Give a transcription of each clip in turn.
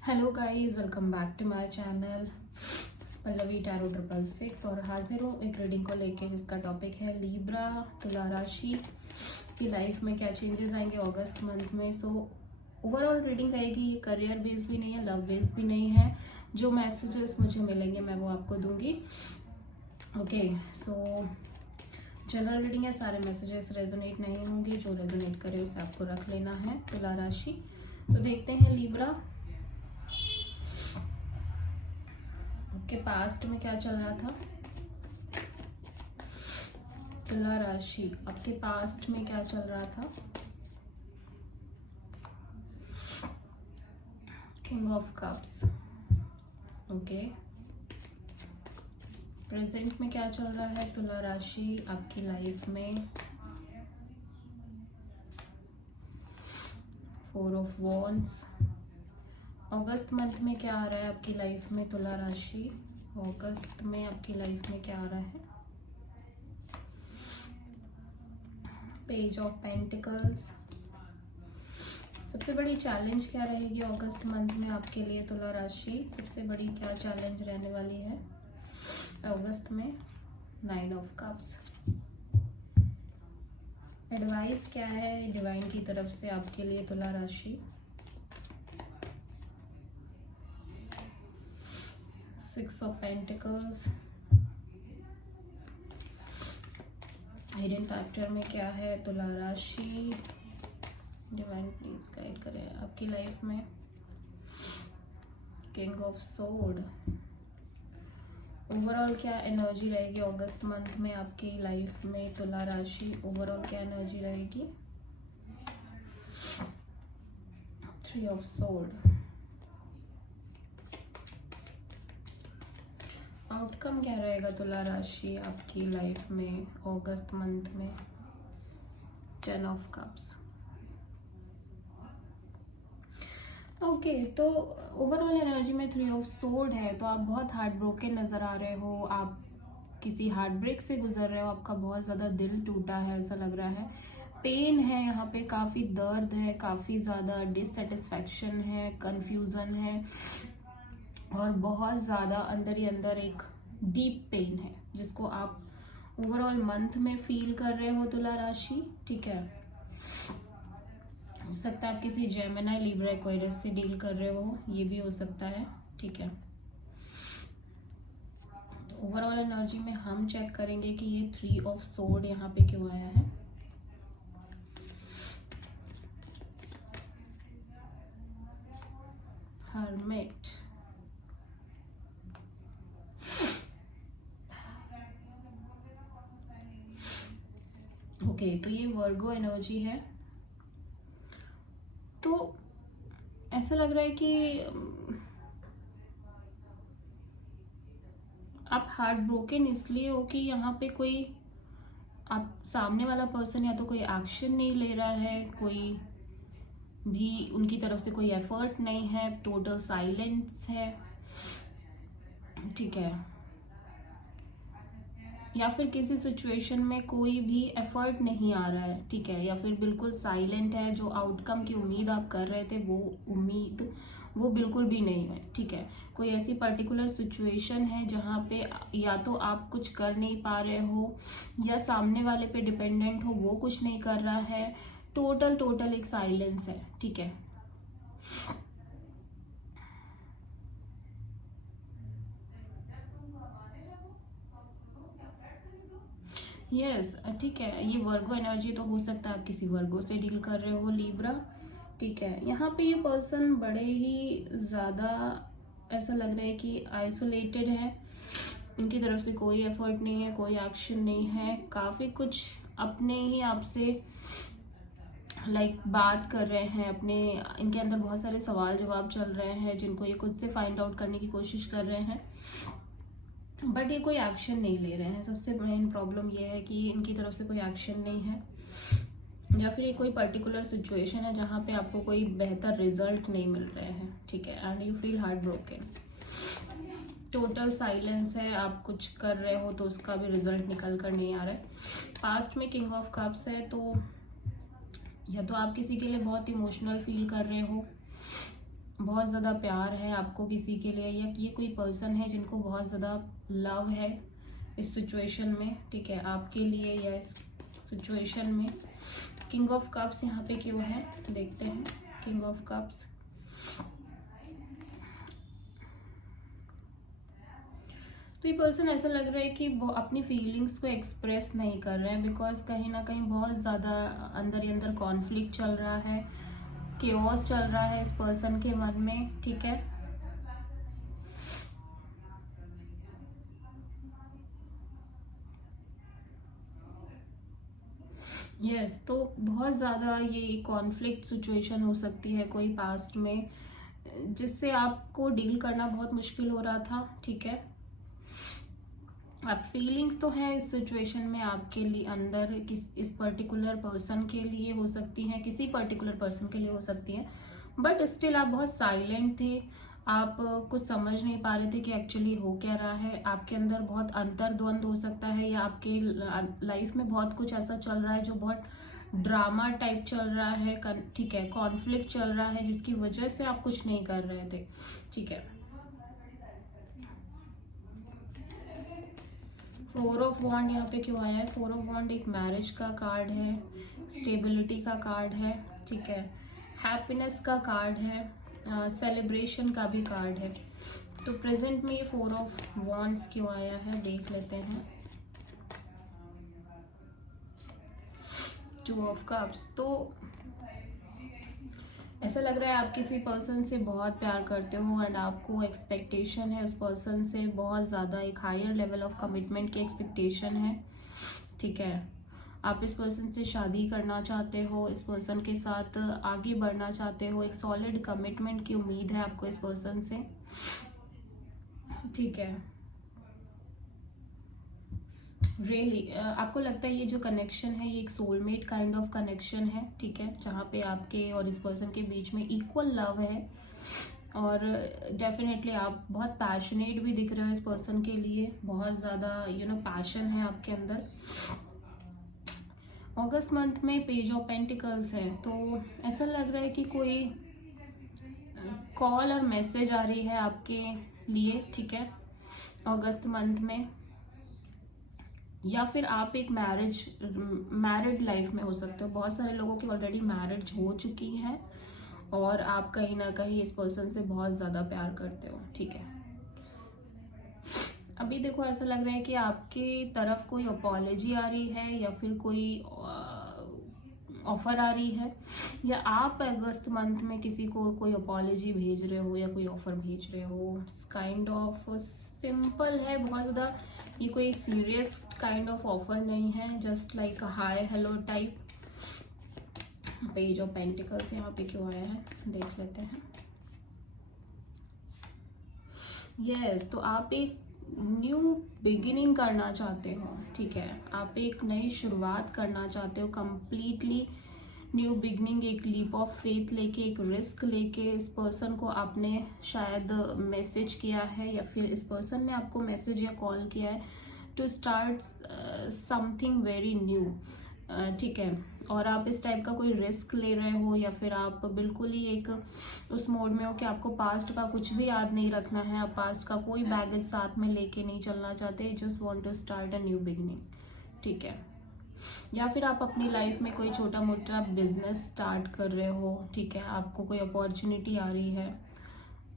Hello guys, welcome back to my channel Pallavi tarot 666 और हाजिर हूँ एक रीडिंग को लेके जिसका टॉपिक है लीब्रा तुला राशि की लाइफ में क्या चेंजेस आएंगे अगस्त मंथ में। सो ओवरऑल रीडिंग रहेगी, ये करियर बेस्ड भी नहीं है, लव बेस्ड भी नहीं है। जो मैसेजेस मुझे मिलेंगे मैं वो आपको दूंगी। ओके, सो जनरल रीडिंग है, सारे मैसेजेस रेजोनेट नहीं होंगे, जो रेजोनेट करे उसे आपको रख लेना है। तुला राशि, तो देखते हैं लीब्रा के पास्ट में क्या चल रहा था। तुला राशि, आपके पास्ट में क्या चल रहा था। King of cups, okay. Present में क्या चल रहा है तुला राशि आपकी लाइफ में। 4 ऑफ वॉन्ड्स। अगस्त मंथ में क्या आ रहा है आपकी लाइफ में तुला राशि। अगस्त में आपकी लाइफ में क्या आ रहा है। Page of pentacles. सबसे बड़ी चैलेंज क्या रहेगी अगस्त मंथ में आपके लिए तुला राशि। सबसे बड़ी क्या चैलेंज रहने वाली है अगस्त में। 9 ऑफ कप्स। एडवाइस क्या है डिवाइन की तरफ से आपके लिए तुला राशि। 6 ऑफ पेंटिकल्स। हिडन फैक्टर में क्या है तुला राशि। डिवाइन प्लीज गाइड करें आपकी लाइफ में। King of sword. ओवरऑल क्या एनर्जी रहेगी अगस्त मंथ में आपकी लाइफ में तुला राशि। ओवरऑल क्या एनर्जी रहेगी। 3 ऑफ सोर्ड। आउटकम क्या रहेगा तुला राशि आपकी लाइफ में अगस्त मंथ में। 10 ऑफ कप्स। ओके, तो ओवरऑल एनर्जी में 3 ऑफ सोर्ड है, तो आप बहुत हार्ट ब्रोकन नज़र आ रहे हो। आप किसी हार्ट ब्रेक से गुजर रहे हो, आपका बहुत ज़्यादा दिल टूटा है ऐसा लग रहा है। पेन है यहाँ पे, काफ़ी दर्द है, काफ़ी ज़्यादा डिससेटिस्फैक्शन है, कंफ्यूजन है और बहुत ज़्यादा अंदर ही अंदर एक डीप पेन है जिसको आप ओवरऑल मंथ में फील कर रहे हो तुला राशि। ठीक है, हो सकता है आप किसी जेमिनी लिब्रा एक्वेरियस से डील कर रहे हो, ये भी हो सकता है। ठीक है, ओवरऑल एनर्जी में हम चेक करेंगे कि ये 3 ऑफ सोर्ड यहाँ पे क्यों आया है। हर्मिट। ओके, तो ये वर्गो एनर्जी है। तो ऐसा लग रहा है कि आप हार्ट ब्रोकन इसलिए हो कि यहाँ पे कोई आप सामने वाला पर्सन या तो कोई एक्शन नहीं ले रहा है, कोई भी उनकी तरफ से कोई एफर्ट नहीं है, टोटल साइलेंस है। ठीक है, या फिर किसी सिचुएशन में कोई भी एफर्ट नहीं आ रहा है। ठीक है, या फिर बिल्कुल साइलेंट है। जो आउटकम की उम्मीद आप कर रहे थे वो उम्मीद वो बिल्कुल भी नहीं है। ठीक है, कोई ऐसी पर्टिकुलर सिचुएशन है जहाँ पे या तो आप कुछ कर नहीं पा रहे हो या सामने वाले पे डिपेंडेंट हो, वो कुछ नहीं कर रहा है। टोटल एक साइलेंस है। ठीक है, यस ठीक है, ये वर्गो एनर्जी तो हो सकता है आप किसी वर्गो से डील कर रहे हो लीब्रा। ठीक है, यहाँ पे ये पर्सन बड़े ही ज़्यादा ऐसा लग रहा है कि आइसोलेटेड है। इनकी तरफ से कोई एफर्ट नहीं है, कोई एक्शन नहीं है, काफ़ी कुछ अपने ही आप से बात कर रहे हैं अपने। इनके अंदर बहुत सारे सवाल जवाब चल रहे हैं जिनको ये खुद से फाइंड आउट करने की कोशिश कर रहे हैं, बट ये कोई एक्शन नहीं ले रहे हैं। सबसे मेन प्रॉब्लम ये है कि इनकी तरफ से कोई एक्शन नहीं है, या फिर ये कोई पर्टिकुलर सिचुएशन है जहाँ पे आपको कोई बेहतर रिजल्ट नहीं मिल रहे हैं। ठीक है, and you feel heart broken. Total silence है, आप कुछ कर रहे हो तो उसका भी रिजल्ट निकल कर नहीं आ रहा है। पास्ट में किंग ऑफ कप्स है, तो या तो आप किसी के लिए बहुत इमोशनल फील कर रहे हो बहुत ज़्यादा प्यार है आपको किसी के लिए, या ये कोई पर्सन है जिनको बहुत ज़्यादा लव है इस सिचुएशन में, ठीक है, आपके लिए या इस सिचुएशन में। किंग ऑफ कप्स यहाँ पे क्यों है देखते हैं। किंग ऑफ कप्स, तो ये पर्सन ऐसा लग रहा है कि वो अपनी फीलिंग्स को एक्सप्रेस नहीं कर रहे हैं, बिकॉज कहीं ना कहीं बहुत ज़्यादा अंदर ही अंदर कॉन्फ्लिक्ट चल रहा है, केओस चल रहा है इस पर्सन के मन में, ठीक है। यस तो बहुत ज़्यादा ये कॉन्फ्लिक्ट सिचुएशन हो सकती है कोई पास्ट में, जिससे आपको डील करना बहुत मुश्किल हो रहा था, ठीक है। आप फीलिंग्स तो हैं इस सिचुएशन में आपके लिए अंदर, इस पर्टिकुलर पर्सन के लिए हो सकती हैं, किसी पर्टिकुलर पर्सन के लिए हो सकती हैं, बट स्टिल आप बहुत साइलेंट थे, आप कुछ समझ नहीं पा रहे थे कि एक्चुअली हो क्या रहा है। आपके अंदर बहुत अंतर्द्वंद हो सकता है, या आपके लाइफ में बहुत कुछ ऐसा चल रहा है जो बहुत ड्रामा टाइप चल रहा है, ठीक है, कॉन्फ्लिक्ट चल रहा है जिसकी वजह से आप कुछ नहीं कर रहे थे, ठीक है। 4 ऑफ वॉन्ड यहाँ पे क्यों आया है? 4 ऑफ वॉन्ड एक मैरिज का कार्ड है, स्टेबिलिटी का कार्ड है, ठीक है, हैप्पीनेस का कार्ड है, सेलिब्रेशन का भी कार्ड है। तो प्रेजेंट में ये 4 ऑफ वॉन्ड्स क्यों आया है देख लेते हैं। 2 ऑफ कप्स, तो ऐसा लग रहा है आप किसी पर्सन से बहुत प्यार करते हो एंड आपको एक्सपेक्टेशन है उस पर्सन से बहुत ज़्यादा, एक हायर लेवल ऑफ कमिटमेंट की एक्सपेक्टेशन है, ठीक है। आप इस पर्सन से शादी करना चाहते हो, इस पर्सन के साथ आगे बढ़ना चाहते हो, एक सॉलिड कमिटमेंट की उम्मीद है आपको इस पर्सन से, ठीक है। रियली आपको लगता है ये जो कनेक्शन है ये एक सोलमेट काइंड ऑफ कनेक्शन है, ठीक है, जहाँ पे आपके और इस पर्सन के बीच में इक्वल लव है, और डेफिनेटली आप बहुत पैशनेट भी दिख रहे हो इस पर्सन के लिए, बहुत ज़्यादा पैशन है आपके अंदर। अगस्त मंथ में पेज ऑफ पेंटिकल्स है, तो ऐसा लग रहा है कि कोई कॉल और मैसेज आ रही है आपके लिए, ठीक है, अगस्त मंथ में, या फिर आप एक मैरिड लाइफ में हो सकते हो। बहुत सारे लोगों की ऑलरेडी मैरिज हो चुकी है और आप कहीं ना कहीं इस पर्सन से बहुत ज़्यादा प्यार करते हो, ठीक है। अभी देखो ऐसा लग रहा है कि आपकी तरफ कोई अपॉलॉजी आ रही है, या फिर कोई ऑफर आ रही है, या आप अगस्त मंथ में किसी को कोई अपॉलॉजी भेज रहे हो या कोई ऑफर भेज रहे हो। काइंड ऑफ सिंपल है बहुत ज़्यादा, ये कोई सीरियस काइंड ऑफ ऑफर नहीं है, just like hi hello type. Page of pentacles यहाँ पे क्यों आया है देख लेते हैं। यस तो आप एक न्यू बिगिनिंग करना चाहते हो, ठीक है, आप एक नई शुरुआत करना चाहते हो, कंप्लीटली न्यू बिगनिंग, एक लीप ऑफ फेथ लेके, एक रिस्क लेके इस पर्सन को आपने शायद मैसेज किया है, या फिर इस पर्सन ने आपको मैसेज या कॉल किया है to start something very new, ठीक है। और आप इस टाइप का कोई रिस्क ले रहे हो, या फिर आप बिल्कुल ही एक उस मोड में हो कि आपको पास्ट का कुछ भी याद नहीं रखना है, आप पास्ट का कोई बैगेज साथ में लेके नहीं चलना चाहते, just want to start a new beginning, ठीक है। या फिर आप अपनी लाइफ में कोई छोटा मोटा बिजनेस स्टार्ट कर रहे हो, ठीक है, आपको कोई अपॉर्चुनिटी आ रही है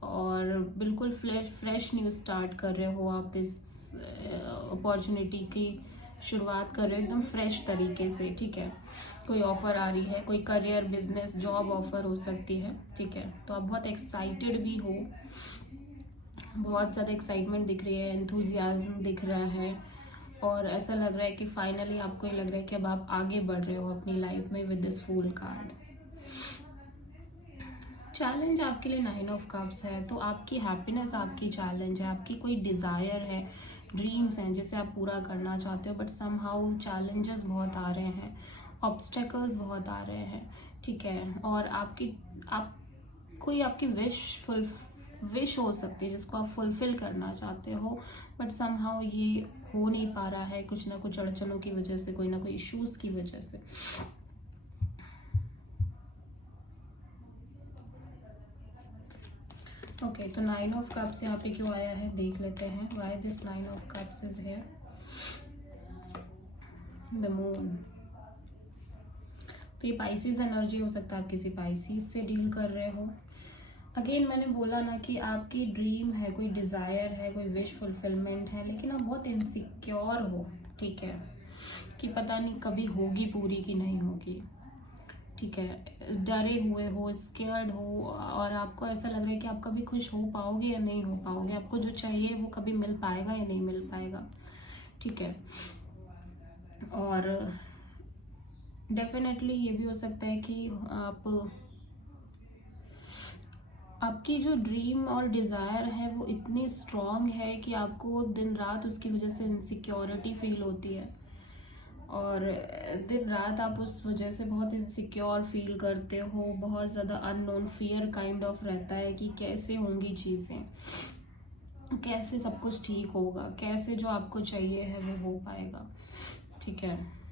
और बिल्कुल फ्रेश न्यूज़ स्टार्ट कर रहे हो, आप इस अपॉर्चुनिटी की शुरुआत कर रहे हो एकदम फ्रेश तरीके से, ठीक है। कोई ऑफर आ रही है, कोई करियर बिजनेस जॉब ऑफर हो सकती है, ठीक है। तो आप बहुत एक्साइटेड भी हो, बहुत ज़्यादा एक्साइटमेंट दिख रही है, एंथुजियाज्म दिख रहा है, और ऐसा लग रहा है कि फाइनली आपको ये लग रहा है कि अब आप आगे बढ़ रहे हो अपनी लाइफ में with this fool card. Challenge आपके लिए 9 ऑफ कप्स है, तो आपकी हैप्पीनेस आपकी चैलेंज है, आपकी कोई डिज़ायर है, ड्रीम्स हैं जिसे आप पूरा करना चाहते हो, बट समहाउ चैलेंजेस बहुत आ रहे हैं, ऑब्स्टेकल्स बहुत आ रहे हैं, ठीक है। और कोई आपकी विश हो सकती है जिसको आप फुलफिल करना चाहते हो, बट समहाउ ये हो नहीं पा रहा है, कुछ ना कुछ अड़चनों की वजह से, कोई ना कोई इश्यूज की वजह से। ओके, तो 9 ऑफ कप्स यहाँ पे क्यों आया है देख लेते हैं. Why this 9 of cups is here. The moon. तो ये पाइसिस एनर्जी हो सकता है, आप किसी पाइसिस से डील कर रहे हो. अगेन मैंने बोला ना कि आपकी ड्रीम है, कोई डिज़ायर है, कोई विश फुलफिलमेंट है, लेकिन आप बहुत इनसिक्योर हो. ठीक है, कि पता नहीं कभी होगी पूरी कि नहीं होगी. ठीक है, डरे हुए हो, स्केयर्ड हो, और आपको ऐसा लग रहा है कि आप कभी खुश हो पाओगे या नहीं हो पाओगे, आपको जो चाहिए वो कभी मिल पाएगा या नहीं मिल पाएगा. ठीक है, और डेफिनेटली ये भी हो सकता है कि आपकी जो ड्रीम और डिज़ायर है वो इतनी स्ट्रॉन्ग है कि आपको दिन रात उसकी वजह से इनसिक्योरिटी फील होती है, और दिन रात आप उस वजह से बहुत इनसिक्योर फील करते हो. बहुत ज़्यादा अननोन फियर काइंड ऑफ रहता है कि कैसे होंगी चीज़ें, कैसे सब कुछ ठीक होगा, कैसे जो आपको चाहिए है वो हो पाएगा. ठीक है,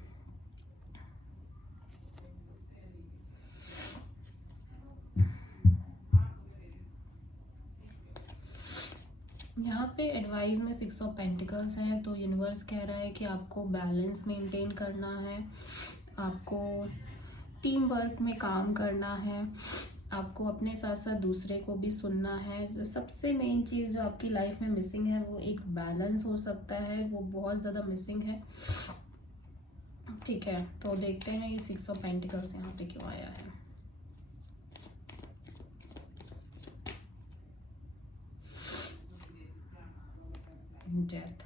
यहाँ पे एडवाइस में 6 ऑफ पेंटिकल्स है. तो यूनिवर्स कह रहा है कि आपको बैलेंस मेंटेन करना है, आपको टीम वर्क में काम करना है, आपको अपने साथ साथ दूसरे को भी सुनना है. जो सबसे मेन चीज़ जो आपकी लाइफ में मिसिंग है वो एक बैलेंस हो सकता है, वो बहुत ज़्यादा मिसिंग है. ठीक है, तो देखते हैं ये 6 ऑफ पेंटिकल्स यहाँ पे क्यों आया है. डेथ.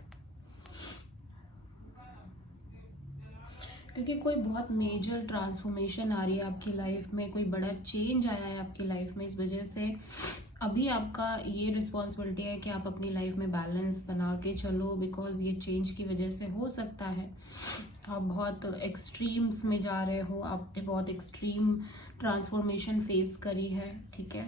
क्योंकि कोई बहुत मेजर ट्रांसफॉर्मेशन आ रही है आपकी लाइफ में, कोई बड़ा चेंज आया है आपकी लाइफ में. इस वजह से अभी आपका ये रिस्पॉन्सिबिलिटी है कि आप अपनी लाइफ में बैलेंस बना के चलो, बिकॉज ये चेंज की वजह से हो सकता है आप बहुत एक्सट्रीम्स में जा रहे हो, आपने बहुत एक्सट्रीम ट्रांसफॉर्मेशन फेस करी है. ठीक है,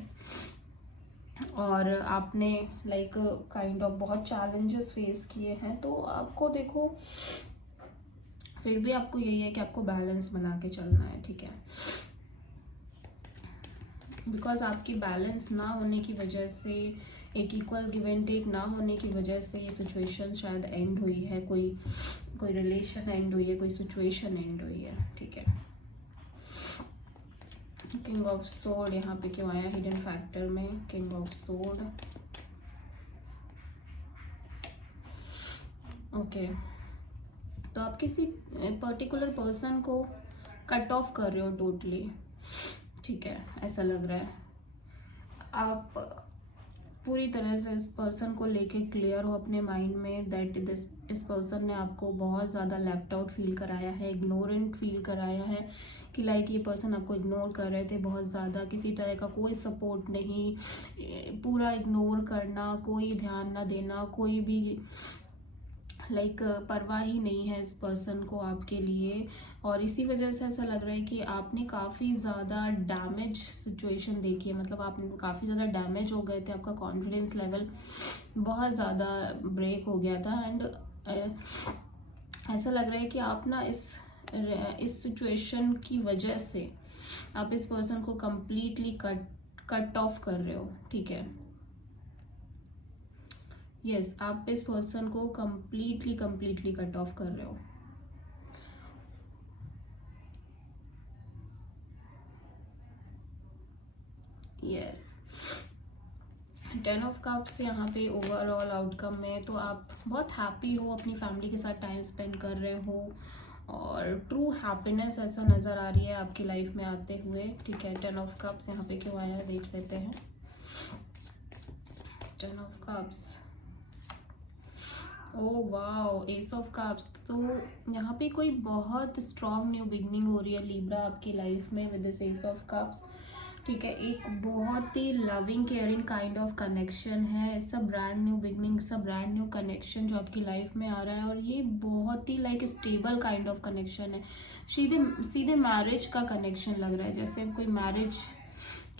और आपने लाइक काइंड ऑफ बहुत चैलेंजेस फेस किए हैं. तो आपको देखो, फिर भी आपको यही है कि आपको बैलेंस बना के चलना है. ठीक है, बिकॉज आपकी बैलेंस ना होने की वजह से, एक इक्वल गिव एंड टेक ना होने की वजह से ये सिचुएशन शायद एंड हुई है, कोई रिलेशन एंड हुई है, कोई सिचुएशन एंड हुई है. ठीक है, किंग ऑफ सोर्ड यहाँ पे क्यों आया हिडन फैक्टर में. King of sword. ओके, तो आप किसी पर्टिकुलर पर्सन को कट ऑफ कर रहे हो टोटली. ठीक है, ऐसा लग रहा है आप पूरी तरह से इस पर्सन को लेके क्लियर हो अपने माइंड में दैट इस पर्सन ने आपको बहुत ज़्यादा लेफ्ट आउट फील कराया है, इग्नोरेंट फील कराया है, कि लाइक ये पर्सन आपको इग्नोर कर रहे थे बहुत ज़्यादा, किसी तरह का कोई सपोर्ट नहीं, पूरा इग्नोर करना, कोई ध्यान ना देना, कोई भी लाइक परवाह ही नहीं है इस पर्सन को आपके लिए. और इसी वजह से ऐसा लग रहा है कि आपने काफ़ी ज़्यादा डैमेज सिचुएशन देखी है, मतलब आप काफ़ी ज़्यादा डैमेज हो गए थे, आपका कॉन्फिडेंस लेवल बहुत ज़्यादा ब्रेक हो गया था. एंड ऐसा लग रहा है कि आप ना इस सिचुएशन की वजह से आप इस पर्सन को कम्प्लीटली कट ऑफ कर रहे हो. ठीक है, यस, आप इस पर्सन को कम्प्लीटली कट ऑफ कर रहे हो. यस, 10 ऑफ कप्स यहाँ पे ओवरऑल आउटकम में. तो आप बहुत हैप्पी हो, अपनी फैमिली के साथ टाइम स्पेंड कर रहे हो, और ट्रू हैप्पीनेस ऐसा नज़र आ रही है आपकी लाइफ में आते हुए. ठीक है, 10 ऑफ कप्स यहाँ पे क्यों आया है देख लेते हैं. 10 of cups. Oh wow, S of cups. तो यहाँ पे कोई बहुत स्ट्रॉन्ग न्यू बिगनिंग हो रही है लिब्रा आपकी लाइफ में with this ace of cups. ठीक है, एक बहुत ही loving caring kind of connection है, सब ब्रांड न्यू बिगनिंग, सब ब्रांड न्यू कनेक्शन जो आपकी लाइफ में आ रहा है, और ये बहुत ही like stable kind of connection है. सीधे मैरिज का कनेक्शन लग रहा है, जैसे कोई मैरिज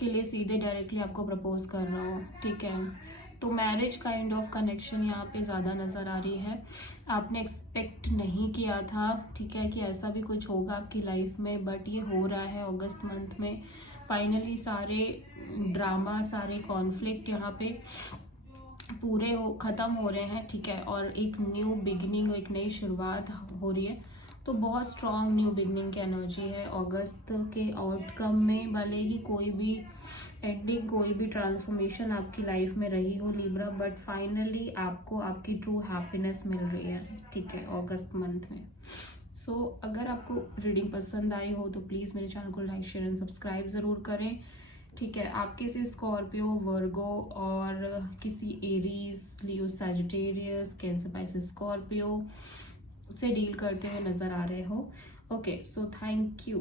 के लिए सीधे डायरेक्टली आपको प्रपोज कर रहा हो. ठीक है, तो मैरिज काइंड ऑफ कनेक्शन यहाँ पे ज़्यादा नज़र आ रही है. आपने एक्सपेक्ट नहीं किया था, ठीक है, कि ऐसा भी कुछ होगा आपकी लाइफ में, बट ये हो रहा है अगस्त मंथ में. फाइनली सारे ड्रामा, सारे कॉन्फ्लिक्ट यहाँ पे पूरे खत्म हो रहे हैं, ठीक है, और एक न्यू बिगिनिंग, एक नई शुरुआत हो रही है। तो बहुत स्ट्रॉन्ग न्यू बिगनिंग की एनर्जी है अगस्त के आउटकम में। भले ही कोई भी एंडिंग, कोई भी ट्रांसफॉर्मेशन आपकी लाइफ में रही हो लिब्रा, बट फाइनली आपको आपकी ट्रू हैप्पीनेस मिल रही है, ठीक है, अगस्त मंथ में। सो अगर आपको रीडिंग पसंद आई हो तो प्लीज़ मेरे चैनल को लाइक, शेयर एंड सब्सक्राइब ज़रूर करें, ठीक है। आप किसी स्कॉर्पियो, वर्गो और किसी एरीज, लियो, सैजिटेरियस, कैंसर, पाइसेस, स्कॉर्पियो से डील करते हुए नजर आ रहे हो। Okay, so thank you.